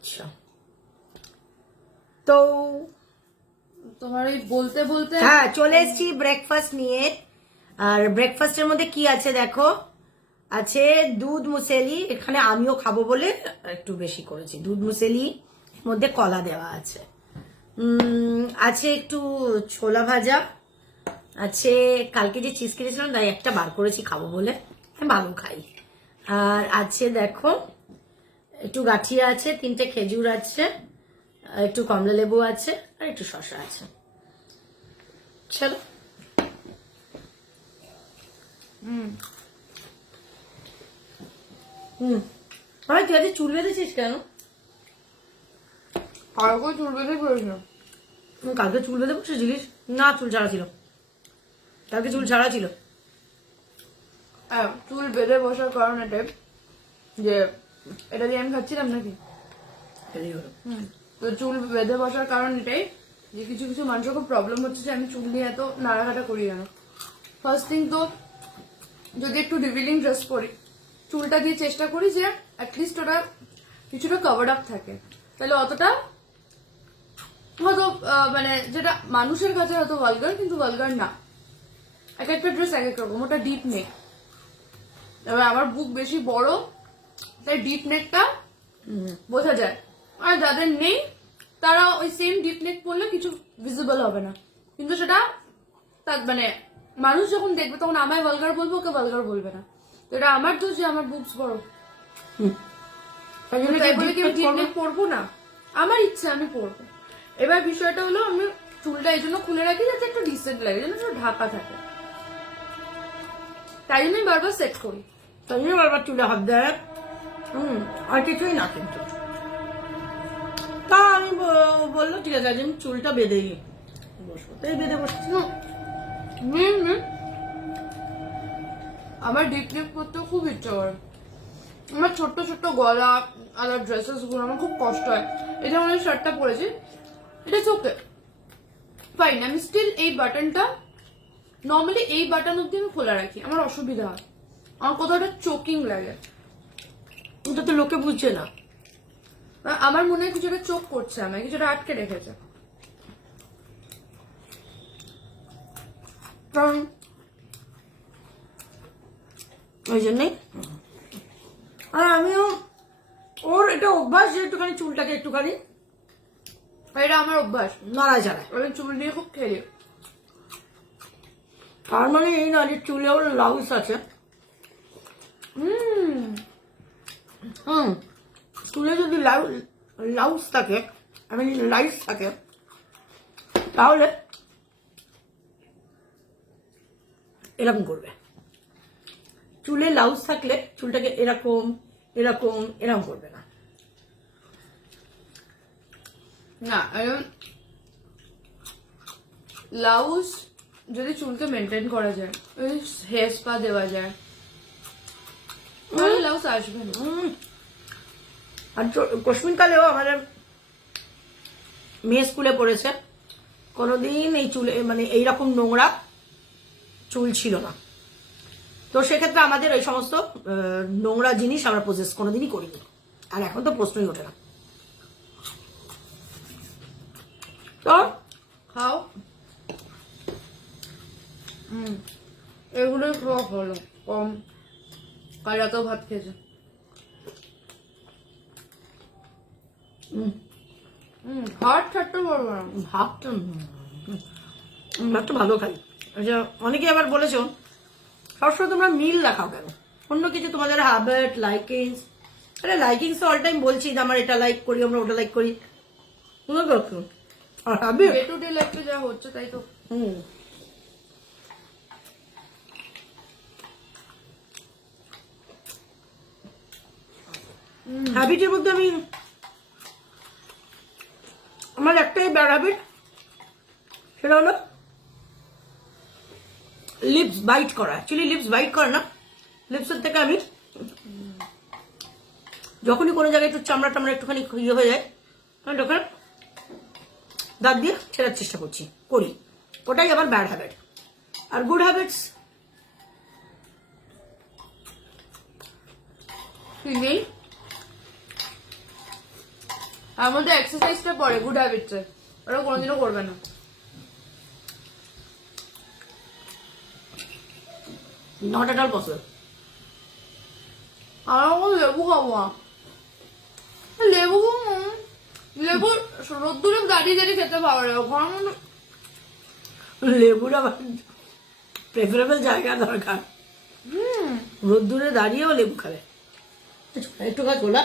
আচ্ছা, তো তোমার এই বলতে বলতে হ্যাঁ চলে এসেছি ব্রেকফাস্ট নিয়ে। আর ব্রেকফাস্টের মধ্যে কি আছে দেখো, আছে দুধ মুসেলি, এখানে আমিও খাবো বলে একটু বেশি করেছি। দুধ মুসেলি মধ্যে কলা দেওয়া আছে, আছে একটু ছোলা ভাজা আছে, কালকে যে চিজ কিনেছিলাম তাই একটা বার করেছি খাবো বলে, আমি ভালো খাই। আর আছে দেখো একটু গাঠিয়া আছে, 3টে খেজুর আছে, একটু কমলা লেবু আছে, আর একটু শসা আছে। চলো। ভাই তুই আজকে চুল বেঁধেছিস কেন? কালকে চুল বেঁধে পড়েছিল। কালকে চুল বেঁধে বসেছিলিস? না, চুল ছাড়া ছিল, কালকে চুল ছাড়া ছিল। চুল বেঁধে বসার কারণ এটাই যে এটা দিয়ে আমি খাচ্ছিলাম নাকি। তো চুল বেঁধে বসার কারণ এটাই যে কিছু কিছু মানুষের খুব প্রবলেম হচ্ছে যে আমি চুল নিয়ে এত নাড়াঘাটা করি কেন। ফার্স্ট থিং তো যদি একটু রিভিলিং ড্রেস পরি, চুলটা দিয়ে চেষ্টা করি যে অ্যাটলিস্ট ওটা কিছুটা কভার্ড আপ থাকে, তাহলে অতটা হয়তো মানে যেটা মানুষের কাছে হয়তো ভালগার, কিন্তু ভালগার না। এক একটা ড্রেস এক এক রকম, ওটা ডিপ নেক। এবার আমার বুক বেশি বড়, তাই ডিপ নেকটা বোঝা যায়। আর যাদের নেই তারা ওই সেম ডিপ নেক পরলে কিছু ভিজিবল হবে না, কিন্তু সেটা মানে মানুষ যখন দেখবে তখন আমায় ভালগার বলবে, ওকে ভালগার বলবে না। তো এটা আমার দোষ যে আমার বুকস বড়, তাই বলে কি আমি ডিপ নেক পরবো না? আমার ইচ্ছা আমি পরবো। এবার বিষয়টা হলো আমি চুলটা এই জন্য খুলে রাখি যাতে একটু ডিসেন্ট লাগে, যেন একটু ঢাকা থাকে, তাই জন্য বারবার সেট করি। তাই জন্য বারবার চুলে হাত দেয়। আর কিছুই না কিন্তু। তা আমি বললো ঠিক আছে, আজ আমি চুলটা বেঁধেই বসবো, তাই বেঁধে বসছি। আমার ডিপ নেক করতেও খুব ইচ্ছা করে। আমার ছোট্ট ছোট্ট গলা আর ড্রেসেস গুলো আমার খুব কষ্ট হয়। এটা মানে শার্টটা পরেছি, এটা ওকে ফাইন, আমি স্টিল এই বাটনটা নর্মালি এই বাটন অব্দি আমি খোলা রাখি, আমার অসুবিধা হয়, আমার কোথাও একটা চোকিং লাগে। এটা তো লোকে বুঝছে না। আমার মনে হয় কিছুটা চোখ করছে, আমায় কিছুটা আটকে রেখেছে। কারণ ওই জন্যই। আর আমিও ওর এটা অভ্যাস যে একটুখানি চুলটাকে একটুখানি এটা আমার অভ্যাস, নাড়া চাড়ায়। আমি চুল নিয়ে খুব খেলি। তার মানে এই না যে চুলে ওর লাউস আছে। চুলে যদি লাউস থাকে, আমি লাইস থাকে, তাহলে এরকম করবে। চুলে লাউস থাকলে চুলটাকে এরকম এরকম এরকম করবে না। না, লাউস যদি চুলকে মেনটেন করা যায়, ওই হেয়ার স্পা দেওয়া যায়, তাহলে লাউস আসবে না। আর কোশ্মিনকালেও আমাদের মেয়ে স্কুলে পড়েছে, কোনোদিন এই চুলে মানে এইরকম নোংরা চুল ছিল না। তো সেক্ষেত্রে আমাদের এই সমস্ত নোংরা জিনিস আমরা প্রসেস কোনোদিনই করিনি, আর এখন তো প্রশ্নই ওঠে না। তো খাও। এগুলো খাওয়া ভালো, কম। কাল রাতেও ভাত খেয়েছে। ভাত ছাড়তে পারবো না। ভাতটা ভালো খাই। আচ্ছা, অনেকে আবার বলেছ সবসময় তোমরা মিল দেখাও কেন, অন্য কিছু তোমাদের হ্যাবিট লাইকিংস। আরে লাইকিংস তো অল টাইম বলছি যে আমার এটা লাইক করি, আমরা ওটা লাইক করি, আর হ্যাবিট ডে টু ডে লাইফে যা হচ্ছে তাই তো। হ্যাবিটের মধ্যে আমি আমার একটাই ব্যাড হ্যাবিট, সেটা হলো লিপস বাইট করা। অ্যাকচুয়ালি লিপস বাইট করা না, লিপসের থেকে আমি যখনই কোনো জায়গায় একটু চামড়া টামড়া একটুখানি ইয়ে হয়ে যায়, আমি তখন দাঁত দিয়ে ছেড়ার চেষ্টা করি। ওটাই আমার ব্যাড হ্যাবিট। আর গুড হ্যাবিটস তার মধ্যে এক্সারসাইজটা পড়ে গুড হ্যাবিটস এর, ওরা কোনোদিনও করবে না। Not at all possible. আর এখন লেবু খাবো না। লেবু লেবু রোদ্দুরে দাঁড়িয়ে দাঁড়িয়ে খেতে ভালো লাগে, ঘরের মধ্যে লেবুর আবার প্রেফারেবল জায়গা দরকার, রোদ্দুরে দাঁড়িয়েও লেবু খাবে। একটু খা ছোলা,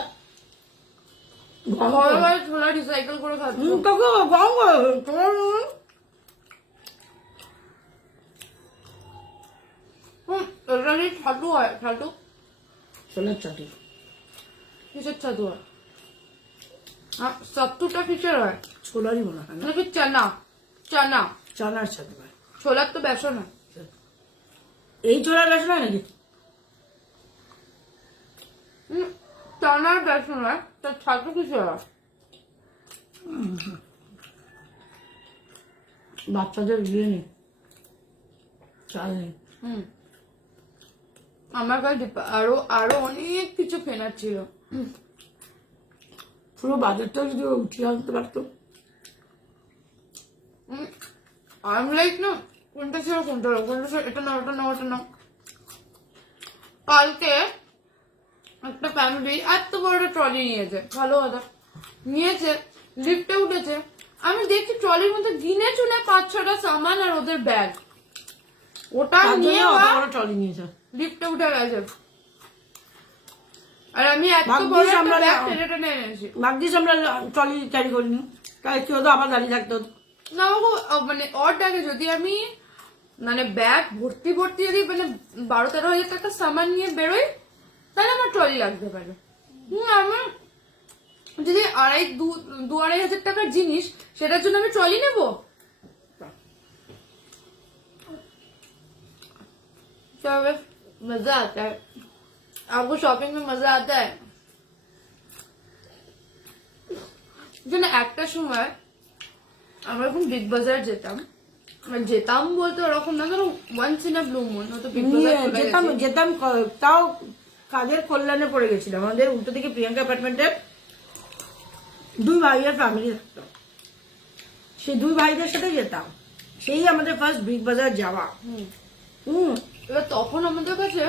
ঘরে ঘরে ছোলা রিসাইকেল করে খাচ্ছি। এটা নিয়ে ছাতু হয়, ছাতু ছোলার চাটি কিসের ছাতু হয়? ছাতুটা কিসের হয়? ছোলারই মনে হয় না, নাকি চানা? চানা চানার ছাতু হয়। ছোলার তো বেসন হয়। এই ছোলার বেসন হয় নাকি? চানার বেসন হয়, তার ছাতু কিসের হয়? বাচ্চাদের বিয়ে নেই, চাল নেই। আমার কাছে আরো আরো অনেক কিছু কেনার ছিল। পুরো বাজারটা যদি উঠিয়ে আনতে পারতো। আমি লাইক না কোনটা ছিল কোনটা কোনটা ছিল, এটা না ওটা না ওটা না। কালকে একটা ফ্যামিলি এত বড় ট্রলি নিয়েছে, ভালো কথা নিয়েছে, লিফটে উঠেছে, আমি দেখছি ট্রলির মধ্যে গিনে চুনে 5-6টা সামান আর ওদের ব্যাগ, ওটা নিয়ে ট্রলি নিয়েছে, লিফটে উঠে গেছে। আর আমি এত ভাগ্যিস বড় একটা আমরা ব্যাগ টেনে টেনে এনেছি। ভাগ্যিস আমরা ট্রলি ক্যারি করিনি, তাই কি হতো, আবার দাঁড়িয়ে থাকতে হতো। না আমাকে মানে ওর ডাকে যদি আমি মানে ব্যাগ ভর্তি ভর্তি যদি মানে 12-13 হাজার টাকা সামান নিয়ে বেরোই, তাহলে আমার ট্রলি লাগতে পারে। আমার যদি 2-2.5 হাজার টাকার জিনিস, সেটার জন্য আমি ট্রলি নেবো? मजा आता है आपको, शॉपिंग में मजा आता है। যেন একটা সময় আমরা যখন বিগ বাজার যেতাম, যেতাম বলতে ওরকম না, ধরো once in a blue moon হয়তো বিগ বাজার চলে যেতাম গেছি। যেতাম তাও কাজের কল্যাণে পড়ে গেছিলাম। আমাদের উল্টো দিকে প্রিয়াঙ্কা অ্যাপার্টমেন্টে 2 ভাইয়ের ফ্যামিলি থাকতো, সেই 2 ভাইদের সাথে যেতাম, সেই আমাদের ফার্স্ট বিগ বাজার যাওয়া। এবার তখন আমাদের কাছে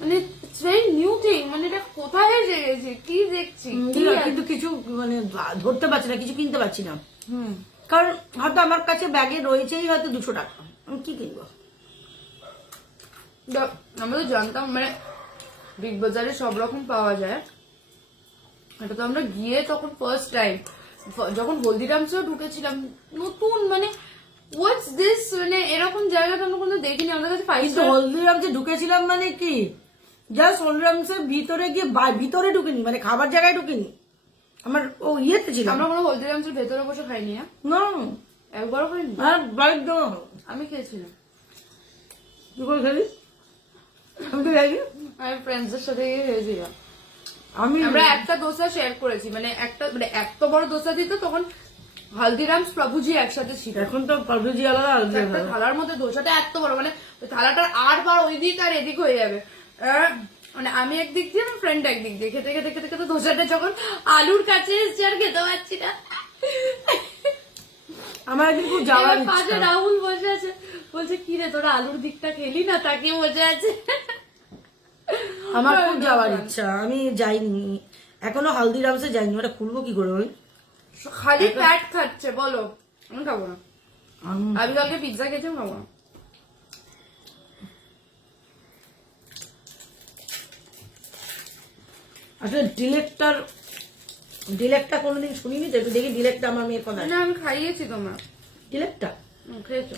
মানে সেই নিউ থিং, মানে এটা কোথায় এসে গেছে, কি দেখছি কি আছে? কিন্তু কিছু মানে ধরতে পারছি না, কিছু কিনতে পারছি না, কারণ হয়তো আমার কাছে ব্যাগে রয়েছেই হয়তো 200 টাকা, আমি কি কিনবো? আমরা তো জানতাম মানে বিগ বাজারে সব রকম পাওয়া যায়, এটা তো আমরা গিয়ে তখন ফার্স্ট টাইম যখন হলদিরামসেও ঢুকেছিলাম, নতুন মানে হোয়াটস দিস, মানে এরকম জায়গা তো আমরা কোনো দেখিনি। আমাদের কাছে কিন্তু হলদিরামসে ঢুকেছিলাম মানে কি, জাস্ট হলদিরামসের ভিতরে গিয়ে ভিতরে ঢুকিনি, মানে খাবার জায়গায় ঢুকিনি, আমার ও ইয়েতে ছিলাম। আমরা কোনো হলদিরামসের ভেতরে বসে খাইনি, না একবারও খাইনি। আমি খেয়েছিলাম। তুই করে খাবি? আমি তো খাইনি, আমি ফ্রেন্ডসদের সাথে গিয়ে খেয়েছিলাম। আমি আমরা একটা দোসা শেয়ার করেছি, মানে একটা মানে এত বড় দোসা দিত তখন হালদিরামস প্রভুজি একসাথে ছিল। এখন তো প্রভুজি আলাদা, একটা থালার মধ্যে দোসাটা এত বড়, মানে ওই থালাটার আর বার ওই দিক আর এদিক হয়ে যাবে, মানে আমি একদিক দিয়ে আমার ফ্রেন্ড একদিক দিয়ে খেতে খেতে খেতে খেতে দোসাটা যখন আলুর কাছে এসছে আর খেতে পারছি না। আমার একদিন খুব যাওয়ার এবার পাশে ইচ্ছা, রাহুল বসে আছে, বলছে কি রে তোরা আলুর দিকটা খেলি না, তাকে বসে আছে। আমার খুব যাওয়ার ইচ্ছা, আমি যাইনি এখনো হালদিরামসে যাইনি, ওটা খুলবো কি করে? খালি ফ্যাট খাচ্ছে বলো, আমি খাবো না। আমি কালকে পিৎজা খেয়েছি, খাবো না। আসলে ডিলেক্টটা কোনোদিন শুনিনি তো, একটু দেখি ডিলেক্টটা আমার মেয়ের কথা। না আমি খাইয়েছি তোমার ডিলেক্টটা খেয়েছো।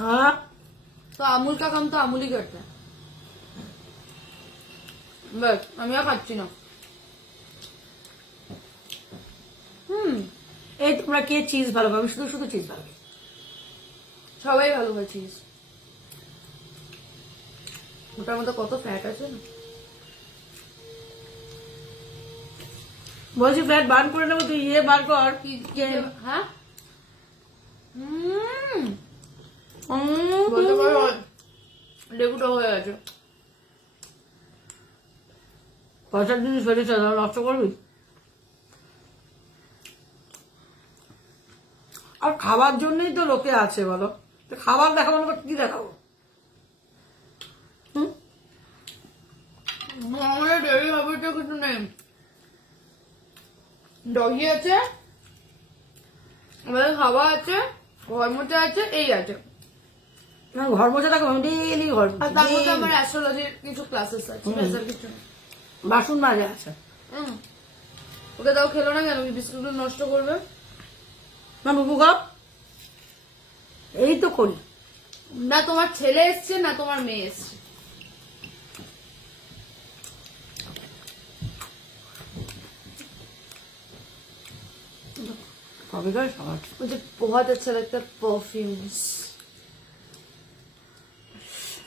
हाँ तो अमूल का काम तो अमूल ही करता है, बस আমি আর খাচ্ছি না। এই তোমরা কে চিজ ভালো পাবে? শুধু শুধু চিজ ভালো, সবাই ভালোবাসে চিজ, ওটার মধ্যে কত ফ্যাট আছে না। বলছি ফ্ল্যাট বার্ন করে নেবো, তুই ইয়ে বার কর। হ্যাঁ বলতে পারো লেবুটা হয়ে গেছে। পয়সার জিনিস ফেলেছে নষ্ট করবি। আর খাবার জন্যই তো লোকে আছে বলো, তো খাবার দেখাবো না কি দেখাবো? আমাদের দেরি হবে তো কিছু নেই, দই আছে, আমাদের খাওয়া আছে, ঘর মোছা আছে, এই আছে। না, ঘর মোছা থাকো, আমি ডেইলি ঘর আর তার মধ্যে আমার অ্যাস্ট্রোলজির কিছু ক্লাসেস আছে, ব্যাস আর কিছু নেই। বাসন মাজা আছে। ওকে তাও খেলো না কেন, বিস্কুট নষ্ট করবে না বুবু খাও, এই তো করি। না তোমার ছেলে এসছে না তোমার মেয়ে এসছে। কবে করে সবার मुझे बहुत अच्छा लगता है परफ्यूम्स,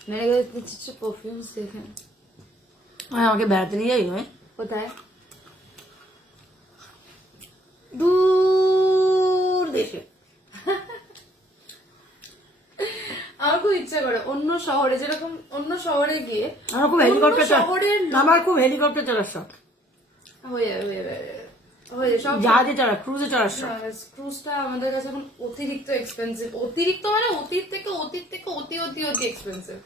मैंने कहा इतने अच्छे परफ्यूम्स देखे हैं। আমাকে বেড়াতে নিয়ে যাই আমি কোথায়? দূর দেশে। আমার খুব ইচ্ছা করে অন্য শহরে, যেরকম অন্য শহরে গিয়ে আমার খুব হেলিকপ্টার শহরের আমার খুব হেলিকপ্টার চলার শখ, হয়ে যাবে হয়ে যাবে হয়ে যাবে সব। জাহাজে চড়া, ক্রুজে চড়ার শখ। ক্রুজটা আমাদের কাছে এখন অতিরিক্ত এক্সপেন্সিভ, অতিরিক্ত মানে অতীত থেকে অতি অতি অতি এক্সপেন্সিভ।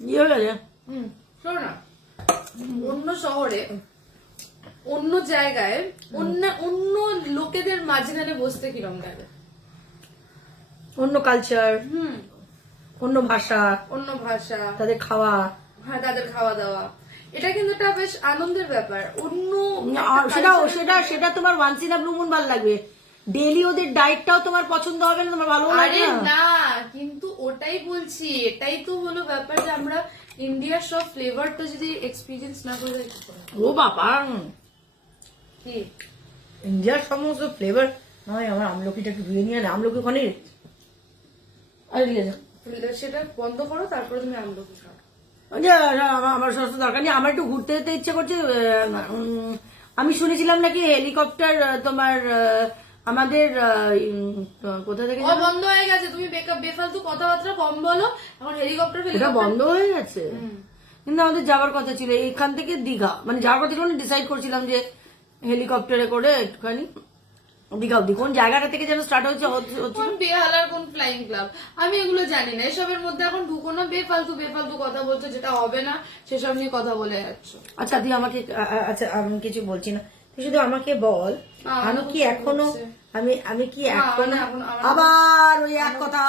ইয়ে হয়ে গেছে। শোনো না, অন্য শহরে অন্য জায়গায় অন্য লোকেদের মাঝখানে বসতে কিরম লাগে। অন্য কালচার, অন্য ভাষা, অন্য ভাষা, তাদের খাওয়া, হ্যাঁ তাদের খাওয়া দাওয়া, এটা কিন্তু একটা বেশ আনন্দের ব্যাপার। অন্য সেটা তোমার once in a blue moon ভালো লাগবে, ডেইলি ওদের ডায়েটটাও তোমার পছন্দ হবে না, তোমার ভালো আরে লাগবে না। না, কিন্তু ওটাই বলছি, এটাই তো হলো ব্যাপার যে আমরা ইন্ডিয়ার সব ফ্লেভারটা যদি এক্সপিরিয়েন্স না করে যাই কি করে? ও বাবা, কি ইন্ডিয়ার সমস্ত ফ্লেভার নয়। আমার আমলকিটা একটু ধুয়ে নিয়ে না, আমলকি ওখানে আরে নিয়ে যা। সেটা বন্ধ করো, তারপরে তুমি আমলকি খাও। আমার সস্তা দরকার নেই, আমার একটু ঘুরতে যেতে ইচ্ছে করছে। আমি শুনেছিলাম নাকি হেলিকপ্টার তোমার আমাদের কোথা থেকে ও বন্ধ হয়ে গেছে, তুমি বেফালতু কথাবার্তা কম বলো। এখন হেলিকপ্টার এটা বন্ধ হয়ে গেছে, কিন্তু আমাদের যাওয়ার কথা ছিল এখান থেকে দীঘা, মানে যাওয়ার কথা ছিল, ডিসাইড করছিলাম যে হেলিকপ্টারে করে একটুখানি দীঘা অব্দি। কোন জায়গাটা থেকে যেন স্টার্ট হচ্ছে, কোন বেহালার কোন ফ্লাইং ক্লাব, আমি এগুলো জানি না। এসবের মধ্যে এখন ঢুকো না, বেফালতু কথা বলছো, যেটা হবে না সেসব নিয়ে কথা বলে যাচ্ছ। আচ্ছা তুই আমাকে, আচ্ছা আমি কিছু বলছি না, তুই শুধু আমাকে বল, আমি কি এখনো আমি কি এখনো আবার ওই এক কথা,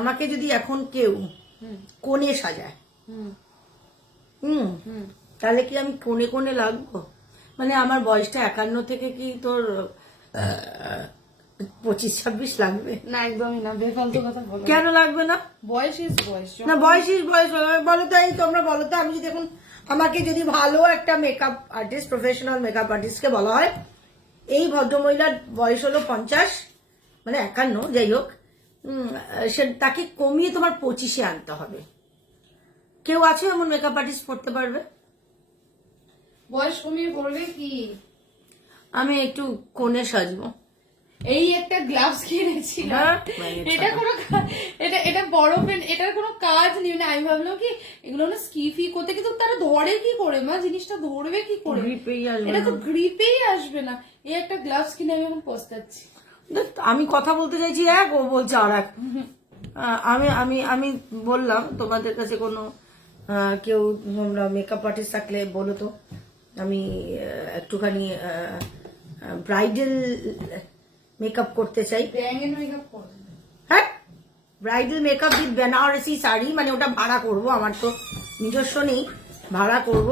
আমাকে যদি এখন কেউ কোণে সাজায়, তাহলে কি আমি কোণে কোণে লাগবো? মানে আমার বয়সটা 51 থেকে কি তোর 25-26 লাগবে? না একদমই না, বেফালতু কথা বলো। কেন লাগবে না? বয়স ইজ বয়স না, বয়স বলো তো। এই তোমরা বলো তো, আমি যদি এখন আমাকে যদি ভালো একটা মেকআপ আর্টিস্ট, প্রফেশনাল মেকআপ আর্টিস্টকে বলা হয়, এই ভদ্রমহিলার বয়স হলো 50, মানে 51, যাই হোক, তাকে কমিয়ে তোমার 25-এ আনতে হবে। কেউ আছে এমন মেকআপ আর্টিস্ট করতে পারবে? বয়স কমিয়ে করবে কি? আমি একটু কোণে সাজবো। এই একটা গ্লাভস কিনেছিলাম, এটা কোনো এটা বরফের, এটার কোনো কাজ নেই না। আমি ভাবলাম কি এগুলো না স্কিফি করতে, কিন্তু তারা ধরে কি করে মা, জিনিসটা ধরবে কি করে? এটা তো গ্রিপেই আসবে না। এই একটা গ্লাভস কিনে আমি এখন পস্তাচ্ছি। আমি কথা বলতে চাইছি এক, ও বলছে আর এক। আমি আমি আমি বললাম তোমাদের কাছে কোনো কেউ তোমরা মেকআপ আর্টিস্ট থাকলে বলো তো, আমি একটুখানি ব্রাইডাল মেকআপ করতে চাই। হ্যাঁ, bridal makeup with Banarasi sari, মানে ওটা ভাড়া করব, আমার তো নিজস্ব নেই, ভাড়া করব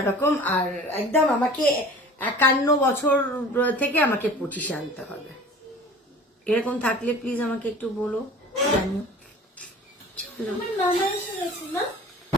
এরকম। আর একদম আমাকে 51 বছর থেকে আমাকে 25-এ আনতে হবে। এরকম থাকলে প্লিজ আমাকে একটু বলো, জানিও। আমার মামা এসে গেছে না।